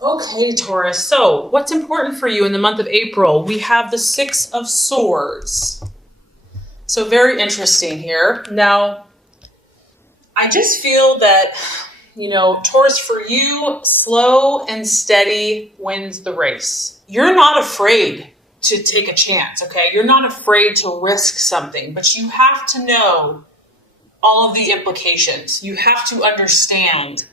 Okay, Taurus. So, what's important for you in the month of April? We have the Six of Swords. So, very interesting here. Now, I just feel that, Taurus, for you, slow and steady wins the race. You're not afraid to take a chance, okay? You're not afraid to risk something, but you have to know all of the implications. You have to understand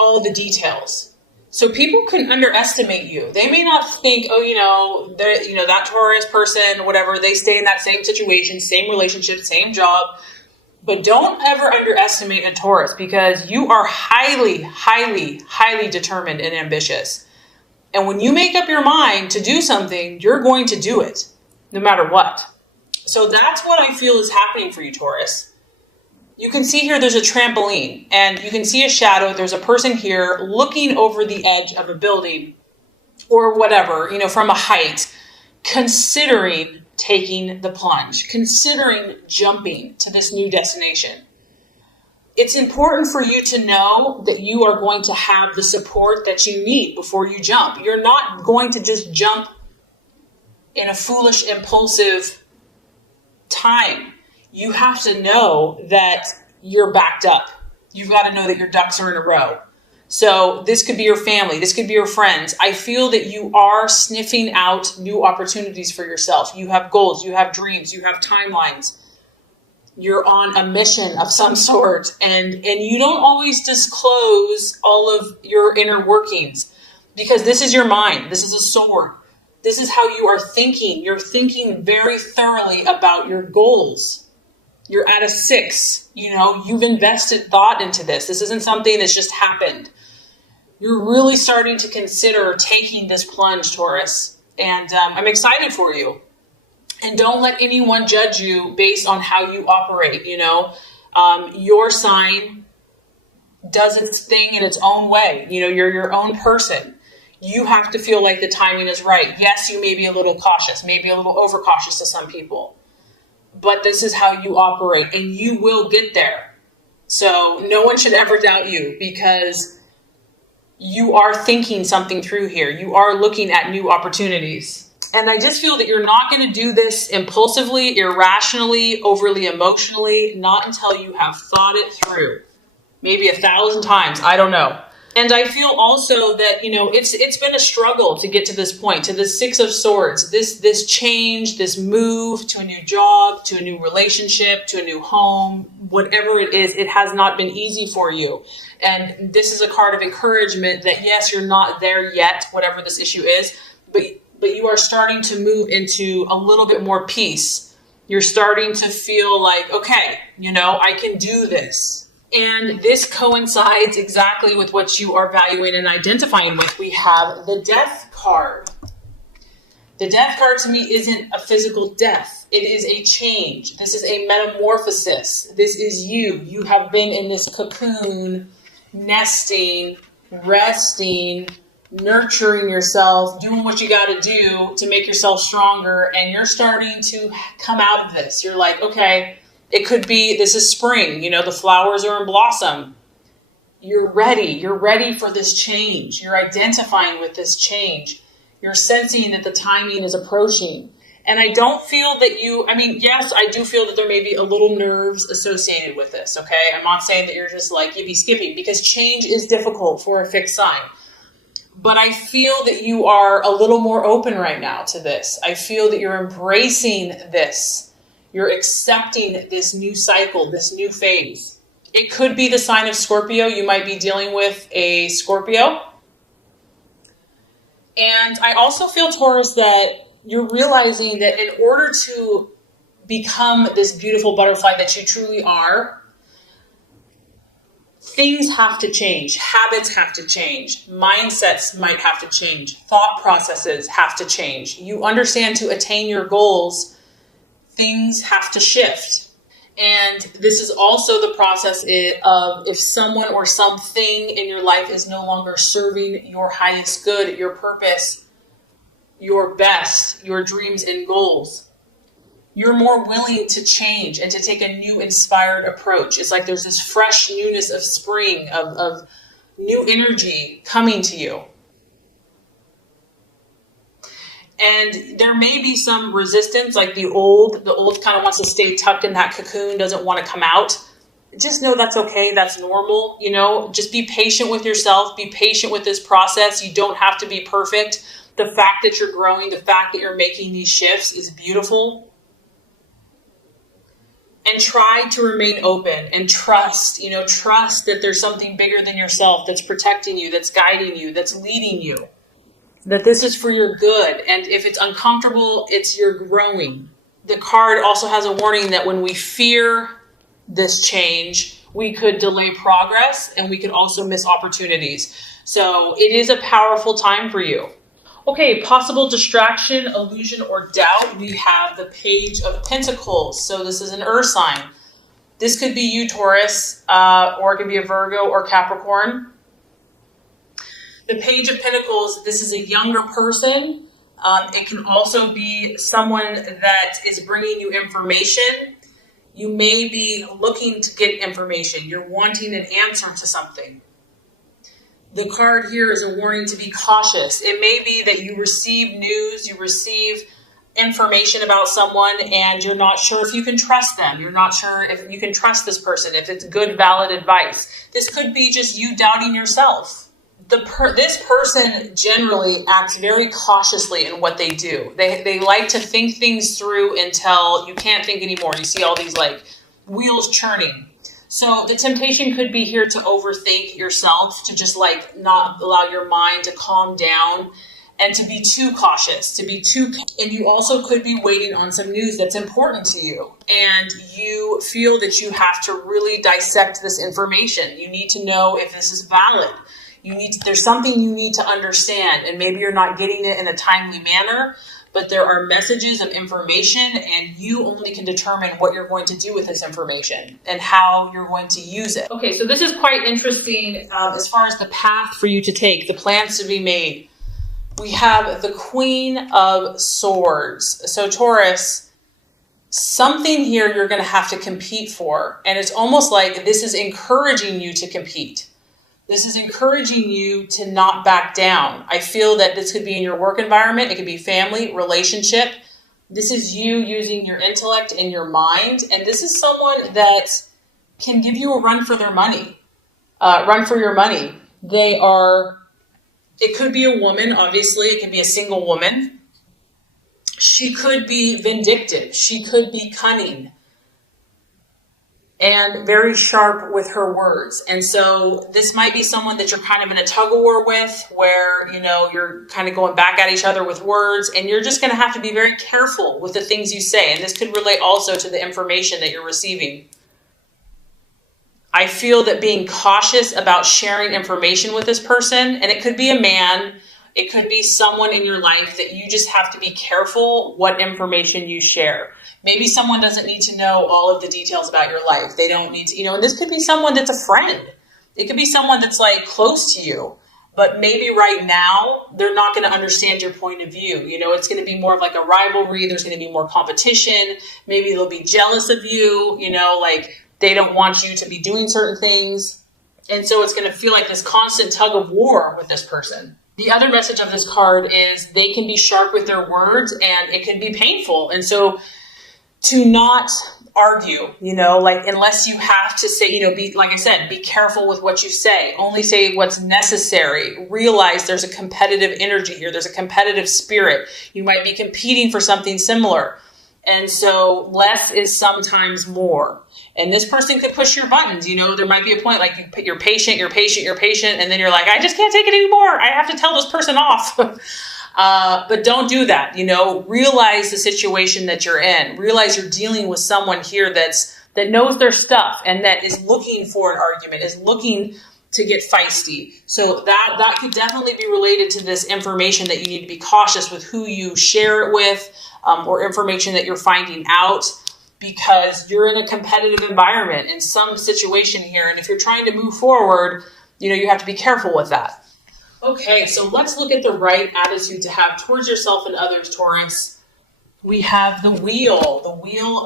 all the details. So people can underestimate you. They may not think, that Taurus person, whatever, they stay in that same situation, same relationship, same job. But don't ever underestimate a Taurus because you are highly, highly, highly determined and ambitious. And when you make up your mind to do something, you're going to do it no matter what. So that's what I feel is happening for you, Taurus. You can see here there's a trampoline and you can see a shadow. There's a person here looking over the edge of a building or whatever, from a height, considering taking the plunge, considering jumping to this new destination. It's important for you to know that you are going to have the support that you need before you jump. You're not going to just jump in a foolish, impulsive time. You have to know that you're backed up. You've got to know that your ducks are in a row. So this could be your family. This could be your friends. I feel that you are sniffing out new opportunities for yourself. You have goals. You have dreams. You have timelines. You're on a mission of some sort. And you don't always disclose all of your inner workings because this is your mind. This is a sword. This is how you are thinking. You're thinking very thoroughly about your goals. You're at a 6, you've invested thought into this. This isn't something that's just happened. You're really starting to consider taking this plunge, Taurus. And I'm excited for you. And don't let anyone judge you based on how you operate, Your sign does its thing in its own way. You're your own person. You have to feel like the timing is right. Yes, you may be a little cautious, maybe a little overcautious to some people. But this is how you operate and you will get there. So no one should ever doubt you because you are thinking something through here. You are looking at new opportunities. And I just feel that you're not going to do this impulsively, irrationally, overly emotionally, not until you have thought it through. Maybe 1,000 times. I don't know. And I feel also that, it's been a struggle to get to this point, to the 6 of Swords, this change, this move to a new job, to a new relationship, to a new home, whatever it is, it has not been easy for you. And this is a card of encouragement that, yes, you're not there yet, whatever this issue is, but you are starting to move into a little bit more peace. You're starting to feel like, okay, I can do this. And this coincides exactly with what you are valuing and identifying with. We have the Death card. The Death card to me isn't a physical death. It is a change. This is a metamorphosis. This is you. You have been in this cocoon, nesting, resting, nurturing yourself, doing what you got to do to make yourself stronger. And you're starting to come out of this. You're like, okay, it could be, this is spring, the flowers are in blossom. You're ready for this change. You're identifying with this change. You're sensing that the timing is approaching. And I don't feel that yes, I do feel that there may be a little nerves associated with this, okay? I'm not saying that you're just like yippee skippy because change is difficult for a fixed sign. But I feel that you are a little more open right now to this. I feel that you're embracing this. You're accepting this new cycle, this new phase. It could be the sign of Scorpio. You might be dealing with a Scorpio. And I also feel, Taurus, that you're realizing that in order to become this beautiful butterfly that you truly are, things have to change. Habits have to change. Mindsets might have to change. Thought processes have to change. You understand to attain your goals, things have to shift. And this is also the process of if someone or something in your life is no longer serving your highest good, your purpose, your best, your dreams and goals, you're more willing to change and to take a new inspired approach. It's like there's this fresh newness of spring, of new energy coming to you. And there may be some resistance, like the old kind of wants to stay tucked in that cocoon, doesn't want to come out. Just know that's okay. That's normal. Just be patient with yourself. Be patient with this process. You don't have to be perfect. The fact that you're growing, the fact that you're making these shifts is beautiful. And try to remain open and trust that there's something bigger than yourself that's protecting you, that's guiding you, that's leading you. That this is for your good. And if it's uncomfortable, it's you're growing. The card also has a warning that when we fear this change, we could delay progress and we could also miss opportunities. So it is a powerful time for you. Okay, possible distraction, illusion, or doubt. We have the Page of Pentacles. So this is an earth sign. This could be you, Taurus, or it could be a Virgo or Capricorn. The Page of Pentacles, this is a younger person. It can also be someone that is bringing you information. You may be looking to get information. You're wanting an answer to something. The card here is a warning to be cautious. It may be that you receive news, you receive information about someone, and you're not sure if you can trust them. You're not sure if you can trust this person, if it's good, valid advice. This could be just you doubting yourself. This person generally acts very cautiously in what they do. They like to think things through until you can't think anymore. You see all these like wheels churning. So the temptation could be here to overthink yourself, to just like not allow your mind to calm down and to be too cautious, and you also could be waiting on some news that's important to you. And you feel that you have to really dissect this information. You need to know if this is valid. There's something you need to understand, and maybe you're not getting it in a timely manner, but there are messages of information, and you only can determine what you're going to do with this information and how you're going to use it. Okay, so this is quite interesting as far as the path for you to take, the plans to be made. We have the Queen of Swords. So Taurus, something here you're going to have to compete for, and it's almost like this is encouraging you to compete. This is encouraging you to not back down. I feel that this could be in your work environment. It could be family, relationship. This is you using your intellect and your mind. And this is someone that can give you a run for their money. Run for your money. It could be a woman, obviously. It could be a single woman. She could be vindictive. She could be cunning. And very sharp with her words. And so this might be someone that you're kind of in a tug of war with, where, you're kind of going back at each other with words, and you're just going to have to be very careful with the things you say. And this could relate also to the information that you're receiving. I feel that being cautious about sharing information with this person, and it could be a man, it could be someone in your life that you just have to be careful what information you share. Maybe someone doesn't need to know all of the details about your life. They don't need to, and this could be someone that's a friend. It could be someone that's like close to you, but maybe right now they're not going to understand your point of view. It's going to be more of like a rivalry. There's going to be more competition. Maybe they'll be jealous of you, like they don't want you to be doing certain things. And so it's going to feel like this constant tug of war with this person. The other message of this card is they can be sharp with their words, and it can be painful. And so to not argue, unless you have to say, like I said, be careful with what you say. Only say what's necessary. Realize there's a competitive energy here. There's a competitive spirit. You might be competing for something similar. And so less is sometimes more. And this person could push your buttons. There might be a point like you're patient, and then you're like, I just can't take it anymore. I have to tell this person off. But don't do that. Realize the situation that you're in. Realize you're dealing with someone here that knows their stuff and that is looking for an argument, is looking to get feisty. So that could definitely be related to this information that you need to be cautious with who you share it with, or information that you're finding out, because you're in a competitive environment in some situation here. And if you're trying to move forward, you have to be careful with that. Okay, so let's look at the right attitude to have towards yourself and others, Taurus. We have the wheel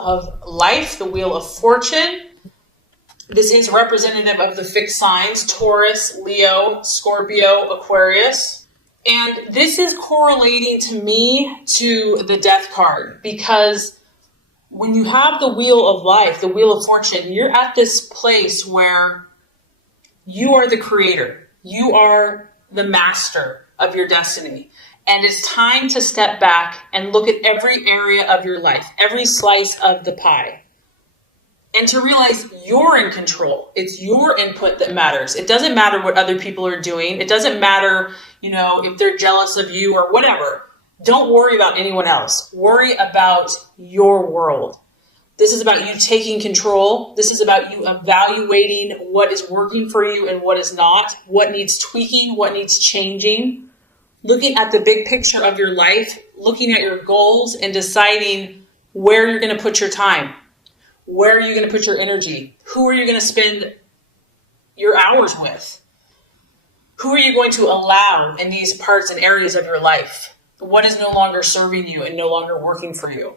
of life, the wheel of fortune. This is representative of the fixed signs, Taurus, Leo, Scorpio, Aquarius. And this is correlating to me to the death card, because when you have the wheel of life, the wheel of fortune, you're at this place where you are the creator. You are the master of your destiny. And it's time to step back and look at every area of your life, every slice of the pie, and to realize you're in control. It's your input that matters. It doesn't matter what other people are doing. It doesn't matter, if they're jealous of you or whatever. Don't worry about anyone else. Worry about your world. This is about you taking control. This is about you evaluating what is working for you and what is not, what needs tweaking, what needs changing, looking at the big picture of your life, looking at your goals and deciding where you're going to put your time. Where are you going to put your energy? Who are you going to spend your hours with? Who are you going to allow in these parts and areas of your life? What is no longer serving you and no longer working for you?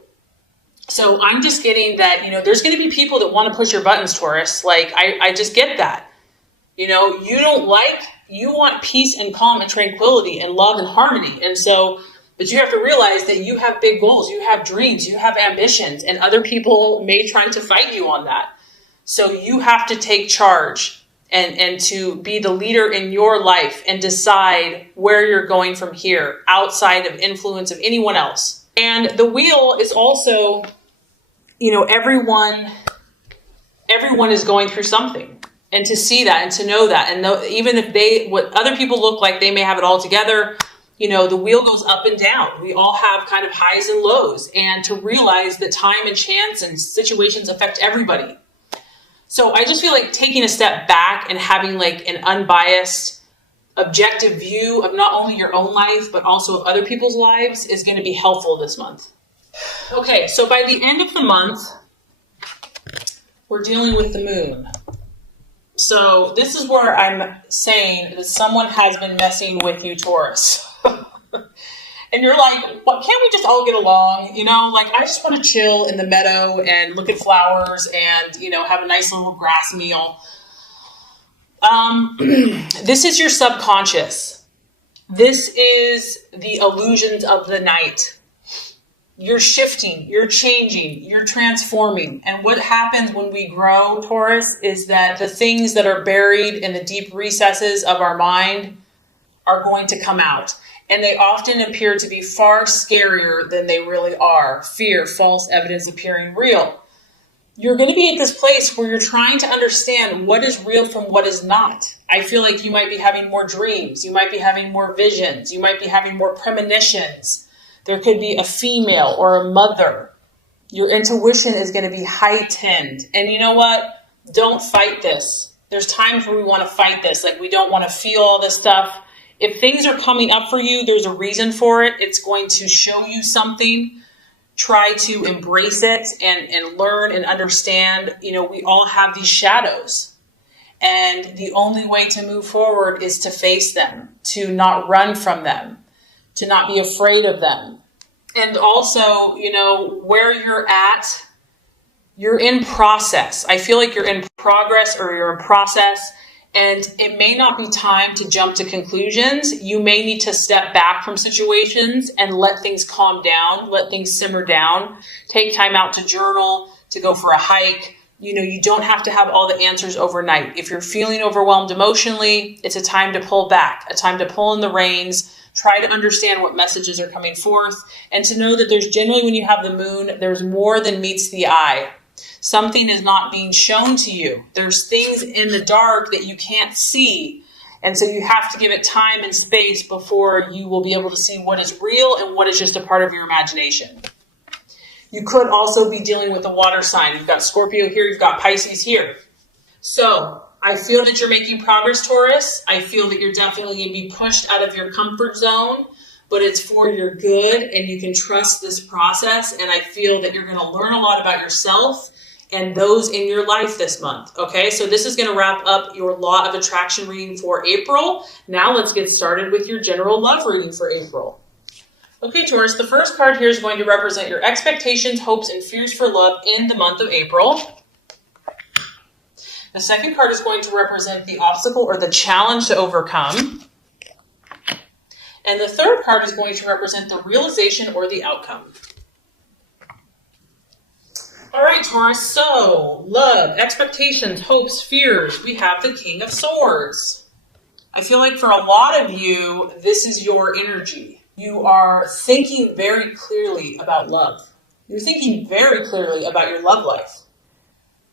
So I'm just getting that, there's going to be people that want to push your buttons, Taurus. Like, I just get that. You want peace and calm and tranquility and love and harmony. And so, but you have to realize that you have big goals, you have dreams, you have ambitions, and other people may try to fight you on that. So you have to take charge and to be the leader in your life and decide where you're going from here, outside of influence of anyone else. And the wheel is also, everyone is going through something. And to see that and to know that, and even if what other people look like, they may have it all together, the wheel goes up and down. We all have kind of highs and lows, and to realize that time and chance and situations affect everybody. So I just feel like taking a step back and having like an unbiased, objective view of not only your own life, but also of other people's lives is going to be helpful this month. Okay, so by the end of the month, we're dealing with the moon. So this is where I'm saying that someone has been messing with you, Taurus. And you're like, well, can't we just all get along? I just want to chill in the meadow and look at flowers and, have a nice little grass meal. This is your subconscious. This is the illusions of the night. You're shifting, you're changing, you're transforming. And what happens when we grow, Taurus, is that the things that are buried in the deep recesses of our mind are going to come out. And they often appear to be far scarier than they really are. Fear, false evidence appearing real. You're going to be at this place where you're trying to understand what is real from what is not. I feel like you might be having more dreams. You might be having more visions. You might be having more premonitions. There could be a female or a mother. Your intuition is going to be heightened. And you know what? Don't fight this. There's times where we want to fight this. Like, we don't want to feel all this stuff. If things are coming up for you, there's a reason for it. It's going to show you something. Try to embrace it and learn and understand. We all have these shadows. And the only way to move forward is to face them, to not run from them, to not be afraid of them. And also, where you're at, you're in process. I feel like you're in progress or you're in process. And it may not be time to jump to conclusions. You may need to step back from situations and let things calm down, let things simmer down, take time out to journal, to go for a hike. You don't have to have all the answers overnight. If you're feeling overwhelmed emotionally, it's a time to pull back, a time to pull in the reins, try to understand what messages are coming forth, and to know that there's generally, when you have the moon, there's more than meets the eye. Something is not being shown to you. There's things in the dark that you can't see. And so you have to give it time and space before you will be able to see what is real and what is just a part of your imagination. You could also be dealing with a water sign. You've got Scorpio here, you've got Pisces here. So I feel that you're making progress, Taurus. I feel that you're definitely going to be pushed out of your comfort zone, but it's for your good and you can trust this process. And I feel that you're going to learn a lot about yourself and those in your life this month. Okay, so this is going to wrap up your Law of Attraction reading for April. Now let's get started with your general love reading for April. Okay, Taurus, the first card here is going to represent your expectations, hopes, and fears for love in the month of April. The second card is going to represent the obstacle or the challenge to overcome. And the third card is going to represent the realization or the outcome. All right, Taurus, so love, expectations, hopes, fears. We have the King of Swords. I feel like for a lot of you, this is your energy. You are thinking very clearly about love. You're thinking very clearly about your love life.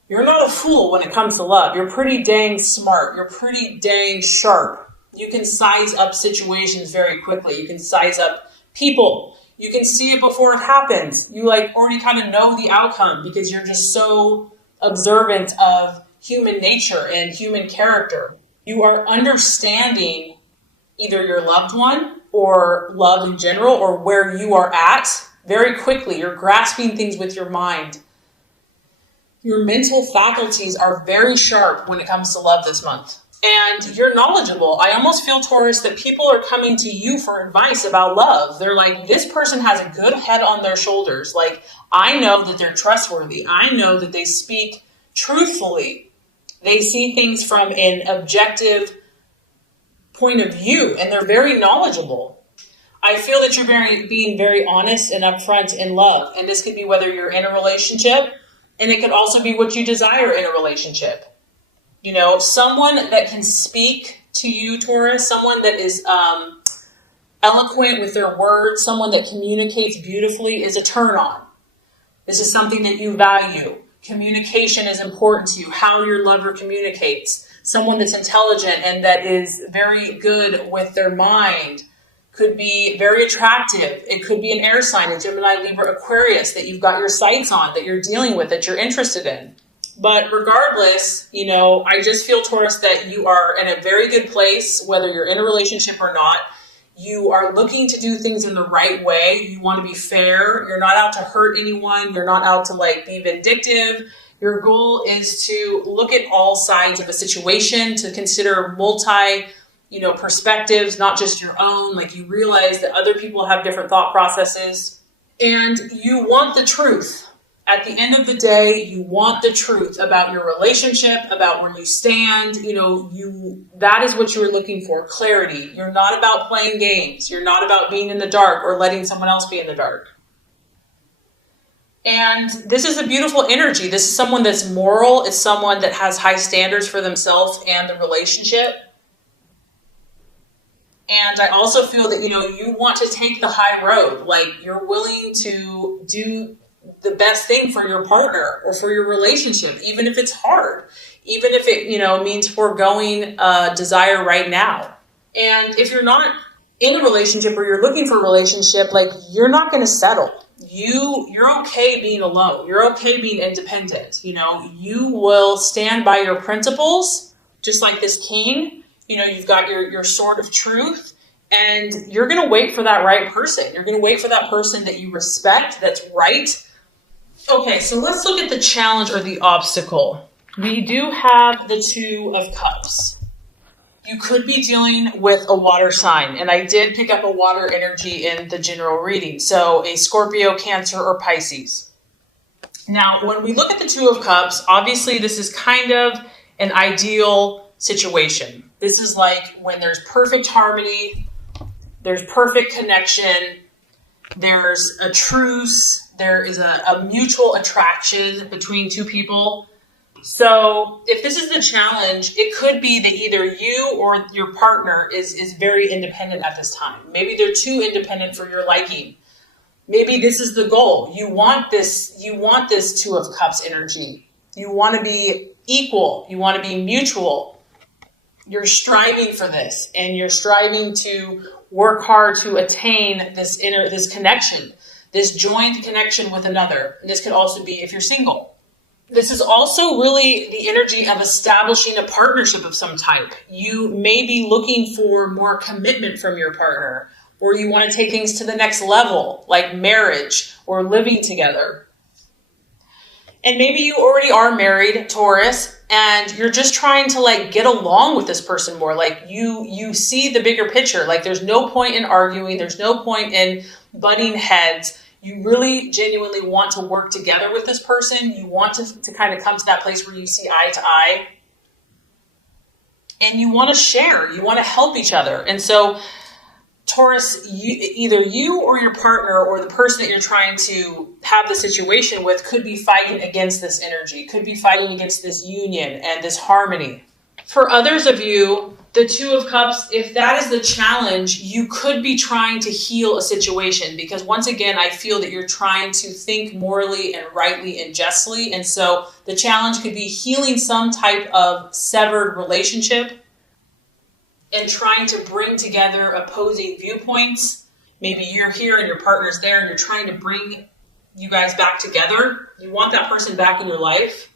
You're not a fool when it comes to love. You're pretty dang smart. You're pretty dang sharp. You can size up situations very quickly. You can size up people. You can see it before it happens. You already kind of know the outcome because you're just so observant of human nature and human character. You are understanding either your loved one or love in general or where you are at very quickly. You're grasping things with your mind. Your mental faculties are very sharp when it comes to love this month. And you're knowledgeable. I almost feel, Taurus, that people are coming to you for advice about love. They're like, this person has a good head on their shoulders. Like, I know that they're trustworthy. I know that they speak truthfully. They see things from an objective point of view, and they're very knowledgeable. I feel that you're being very honest and upfront in love. And this could be whether you're in a relationship, and it could also be what you desire in a relationship. You know, someone that can speak to you, Taurus, someone that is eloquent with their words, someone that communicates beautifully is a turn on. This is something that you value. Communication is important to you, how your lover communicates. Someone that's intelligent and that is very good with their mind could be very attractive. It could be an air sign, a Gemini, Libra, Aquarius that you've got your sights on, that you're dealing with, that you're interested in. But regardless, you know, I just feel, Taurus, that you are in a very good place, whether you're in a relationship or not. You are looking to do things in the right way. You want to be fair. You're not out to hurt anyone. You're not out to be vindictive. Your goal is to look at all sides of a situation, to consider perspectives, not just your own. Like, you realize that other people have different thought processes, and you want the truth. At the end of the day, you want the truth about your relationship, about where you stand. That is what you're looking for, clarity. You're not about playing games. You're not about being in the dark or letting someone else be in the dark. And this is a beautiful energy. This is someone that's moral. It's someone that has high standards for themselves and the relationship. And I also feel that, you want to take the high road. Like, you're willing to do the best thing for your partner or for your relationship, even if it's hard, even if it, means foregoing desire right now. And if you're not in a relationship or you're looking for a relationship, you're not going to settle. You're okay being alone. You're okay being independent. You will stand by your principles, just like this king. You've got your sword of truth, and you're going to wait for that right person. You're going to wait for that person that you respect, that's right. Okay, so let's look at the challenge or the obstacle. We do have the Two of Cups. You could be dealing with a water sign, and I did pick up a water energy in the general reading. So a Scorpio, Cancer, or Pisces. Now, when we look at the Two of Cups, obviously this is kind of an ideal situation. This is like when there's perfect harmony, there's perfect connection, there's a truce, there is a mutual attraction between two people. So if this is the challenge, it could be that either you or your partner is very independent at this time. Maybe they're too independent for your liking. Maybe this is the goal. You want this Two of Cups energy. You want to be equal. You want to be mutual. You're striving for this, and you're striving to work hard to attain this connection, this joined connection with another. And this could also be if you're single. This is also really the energy of establishing a partnership of some type. You may be looking for more commitment from your partner, or you want to take things to the next level, like marriage or living together. And maybe you already are married, Taurus, and you're just trying to get along with this person more. You see the bigger picture. There's no point in arguing. There's no point in butting heads. You really genuinely want to work together with this person. You want to kind of come to that place where you see eye to eye. and you want to share, you want to help each other. And so Taurus, either you or your partner or the person that you're trying to have the situation with could be fighting against this energy, could be fighting against this union and this harmony. For others of you, the Two of Cups, if that is the challenge, you could be trying to heal a situation, because once again, I feel that you're trying to think morally and rightly and justly. And so the challenge could be healing some type of severed relationship and trying to bring together opposing viewpoints. Maybe you're here and your partner's there and you're trying to bring you guys back together. You want that person back in your life.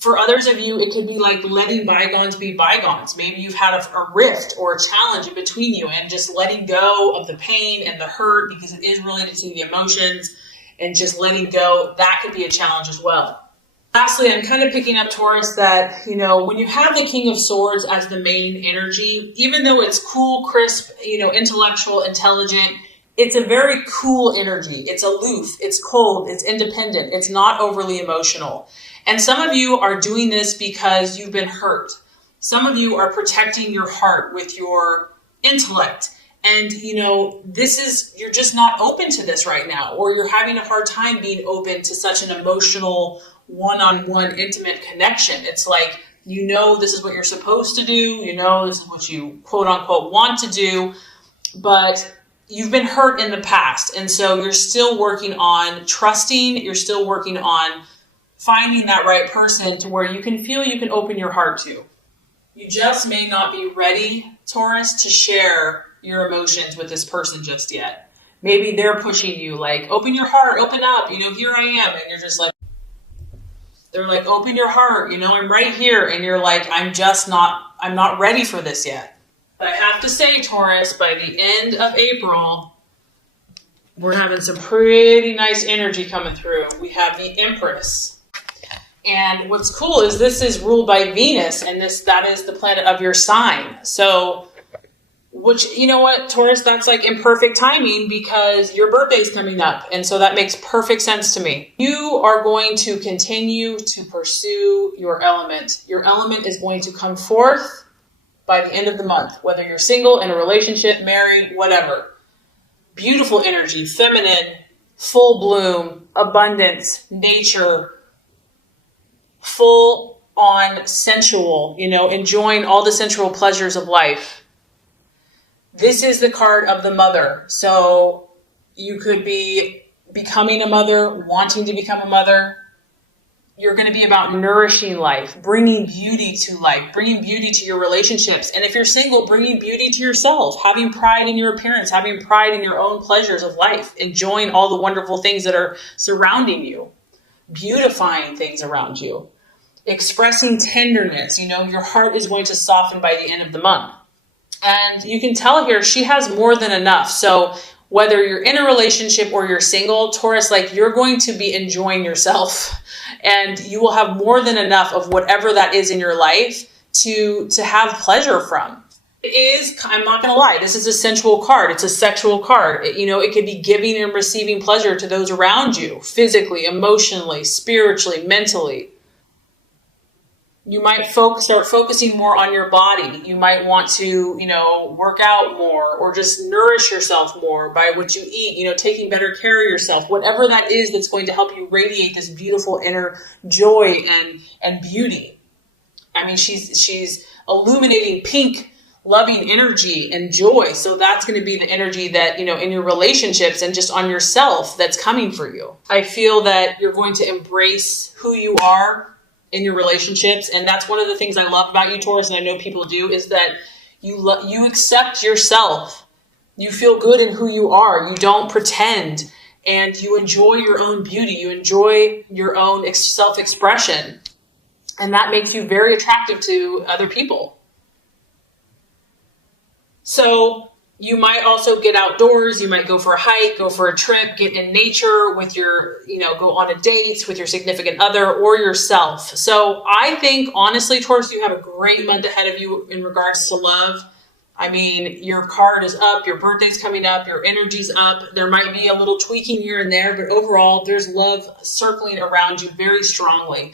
For others of you, it could be like letting bygones be bygones. Maybe you've had a rift or a challenge in between you, and just letting go of the pain and the hurt, because it is related to the emotions, and just letting go, that could be a challenge as well. Lastly, I'm kind of picking up, Taurus, that, when you have the King of Swords as the main energy, even though it's cool, crisp, intellectual, intelligent, it's a very cool energy. It's aloof, it's cold, it's independent, it's not overly emotional. And some of you are doing this because you've been hurt. Some of you are protecting your heart with your intellect. And, you're just not open to this right now, or you're having a hard time being open to such an emotional, one-on-one intimate connection. It's like, this is what you're supposed to do. This is what you quote unquote want to do, but you've been hurt in the past. And so you're still working on trusting. You're still working on finding that right person to where you can feel you can open your heart to. You just may not be ready, Taurus, to share your emotions with this person just yet. Maybe they're pushing you like, open your heart, open up, here I am. And you're just like, they're like, open your heart, I'm right here. And you're like, I'm not ready for this yet. But I have to say, Taurus, by the end of April, we're having some pretty nice energy coming through. We have the Empress. And what's cool is this is ruled by Venus, and that is the planet of your sign. So, which, Taurus, that's like imperfect timing because your birthday's coming up. And so that makes perfect sense to me. You are going to continue to pursue your element. Your element is going to come forth by the end of the month, whether you're single, in a relationship, married, whatever. Beautiful energy, feminine, full bloom, abundance, nature, full on sensual, enjoying all the sensual pleasures of life. This is the card of the mother. So you could be becoming a mother, wanting to become a mother. You're going to be about nourishing life, bringing beauty to life, bringing beauty to your relationships. And if you're single, bringing beauty to yourself, having pride in your appearance, having pride in your own pleasures of life, enjoying all the wonderful things that are surrounding you, beautifying things around you, expressing tenderness. Your heart is going to soften by the end of the month. And you can tell here, she has more than enough. So whether you're in a relationship or you're single, Taurus, you're going to be enjoying yourself, and you will have more than enough of whatever that is in your life to have pleasure from. It is, I'm not going to lie, this is a sensual card. It's a sexual card. It could be giving and receiving pleasure to those around you, physically, emotionally, spiritually, mentally. You might start focusing more on your body. You might want to, work out more, or just nourish yourself more by what you eat, taking better care of yourself, whatever that is that's going to help you radiate this beautiful inner joy and beauty. I mean, she's illuminating pink, loving energy and joy. So that's going to be the energy that, in your relationships and just on yourself that's coming for you. I feel that you're going to embrace who you are in your relationships. And that's one of the things I love about you, Taurus, and I know people do, is that you accept yourself. You feel good in who you are. You don't pretend, and you enjoy your own beauty. You enjoy your own self-expression. And that makes you very attractive to other people. So you might also get outdoors. You might go for a hike, go for a trip, get in nature with your, go on a date with your significant other or yourself. So I think, honestly, Taurus, you have a great month ahead of you in regards to love. I mean, your card is up, your birthday's coming up, your energy's up. There might be a little tweaking here and there, but overall, there's love circling around you very strongly.